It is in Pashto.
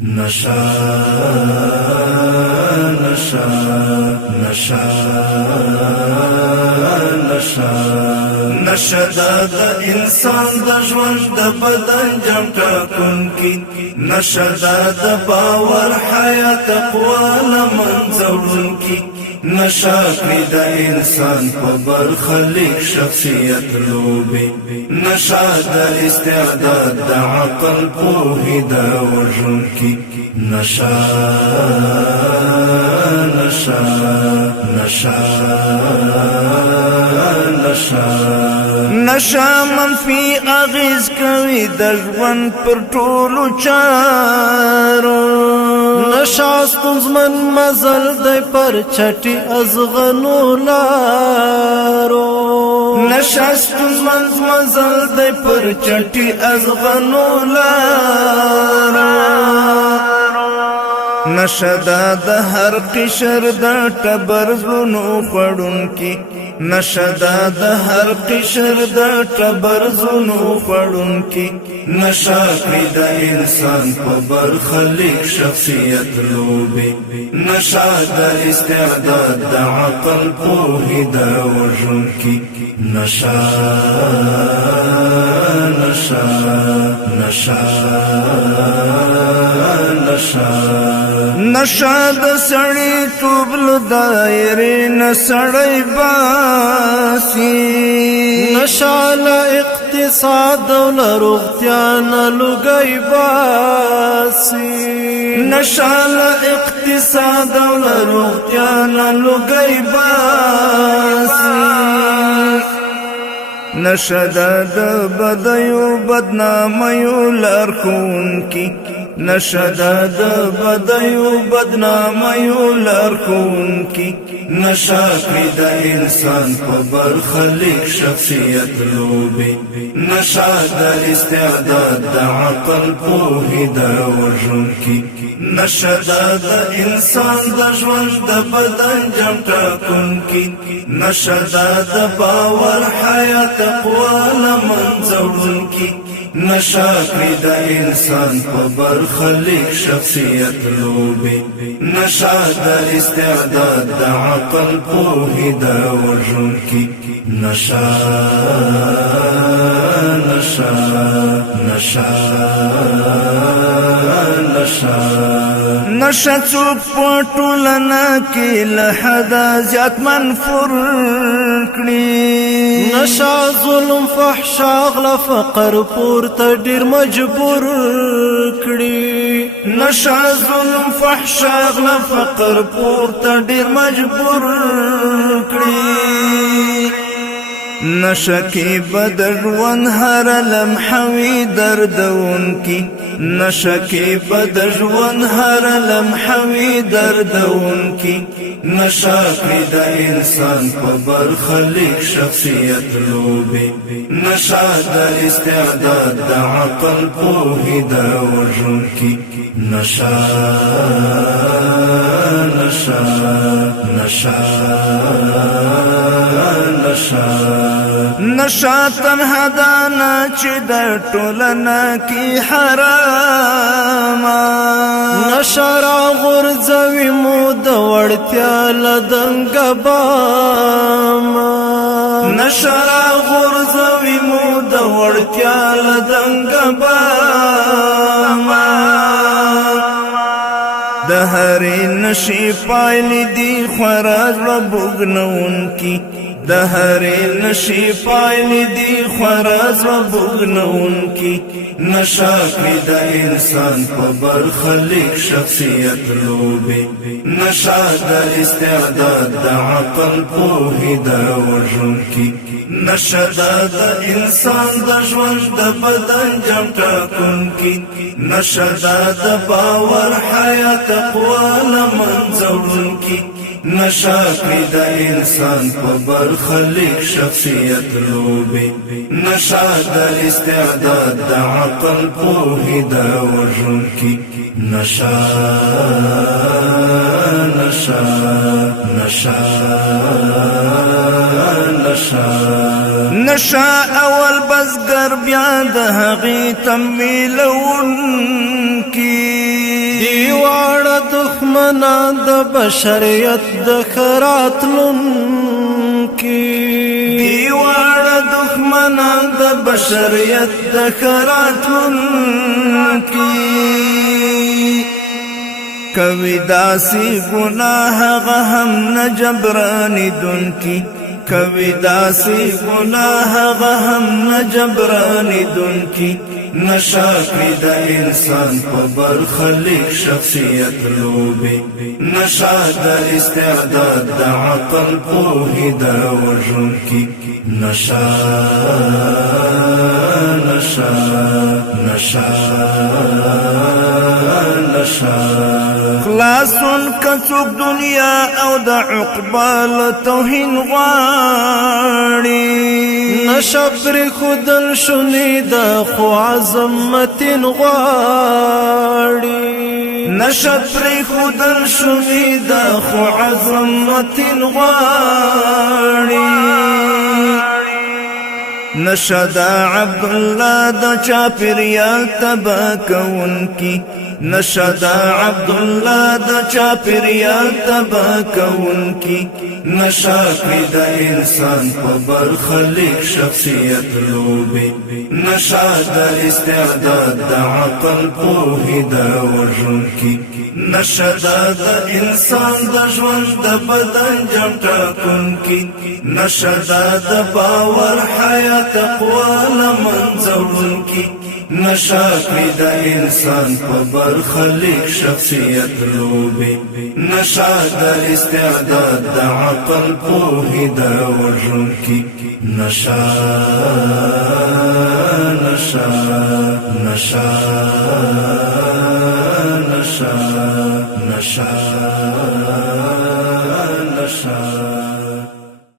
نشا نشا نشا نشا نشا د انسان د ژوند د بدن جام ټاکون کی نشا د باور حیات تقوا لمنځون کی نشا کړی د انسان په برخلیک شخصیت لوبي نشا د استعداد د عقل پوهې د وژن کی نشا نشا نشا نشا نشا منفي اغیز کوي د ژوند پر ټولو چارو نشا ستونزمن مزل دی پر چټي ازغنو لارو نشا ستونزمن مزل دی پر چټي ازغنو لارو نشا د هر قشر د ټبر زونو خړون کی نشا د هر قشر د ټبر زونو خړون کی نشا کړی د انسان په برخلیک شخصیت لوبي نشا د استعداد د عقل پوهې د وژن کی نشا نشا نشا نشا نشا د سړی توبل دایره نسړی باسی نشا له اقتصاد او روغتیا نه لګي باسی نشا له اقتصاد او روغتیا نه لګي باسی نشا د بدیو بدنامیو لارښون کی نشا د بدیو بدنامیو لارښون کی نشا کړی د انسان په برخلیک شخصیت لوبي نشا د استعداد د عقل پوهې د وژن کی نشا د انسان د ژوند د بدن جام ټاکون کی نشا د باور حیات تقوا لمنځون کی نشا کړی د انسان په برخلیک شخصیت لوبي نشا د استعداد د عقل پوهې د وژن کی نشا نشا نشا نشا نشا څوک په ټولنه کې له حده زیات منفور کړي نشا ظلم فحشا غلا فقر پورته ډیر مجبور کړي نشا ظلم فحشا غلا فقر پورته ډیر مجبور کړي نشا کې بد ژوند هر لمحه وي دردون کی نشا کې بد ژوند هر لمحه وي دردون کی نشا کړی د انسان په برخلیک شخصیت لوبي نشا د استعداد د عقل پوهې د وژن کی نشا نشا نشا نشا نشا تنها دانا چې د ټولنه کې حرام نشا را غورځوي مو د وړتیا لدنګ بام نشا را غورځوي مو د وړتیا لدنګ بام د هرې نشي پایلې دي خورا بوګنون کی د هرې نشي پایلې دي خورا بوګنون کی نشا کړی د انسان په برخلیک شخصیت لوبي نشا د استعداد د عقل پوهې د وژن کی نشا د انسان د ژوند د بدن جام ټاکون کی نشا د باور حیات تقوا لمنځون کی نشا کړی د انسان په برخلیک شخصیت لوبي نشا د استعداد د عقل پوهې د وژن کی نشا نشا نشا نشا نشا اول بزګر بیا د هغې تمیلون کی دښمنان د بشریت د خراتلون کی دی واړه دښمنان د بشریت د خراتلون کی کوي داسې ګناه هغه هم نه جبرانیدون کی کوي داسې ګناه هغه هم نه جبرانیدون کی نشا کړي د انسان په برخلیک شخصیت لوبي نشا د استعداد د عقل پوهې د وژن کی نشا نشا نشا نشا خلاصون کڅوک دنیا او د عقبال توهین غواړي نشه پر خودل شونی د خو عظمتین غواړي نشه پر خودل شونی د خو عظمتین غواړي نشدا عبد الله د چاپریال تبا کون کی نشدا عبد الله د چاپریال تبا کون کی نشا کړي د انسان په برخلیک شخصیت لوبي نشا د استعداد د عقل پوهې د وژن کی نشا د انسان د ژوند د بدن جم ټاکون کی نشا د باور حیا تقوا لمنځون کی نشا کړي د انسان په برخلیک شخصیت لوبي نشا د استعداد د عقل پوهې د وژن کی نشا نشا نشا نشا نشا نشا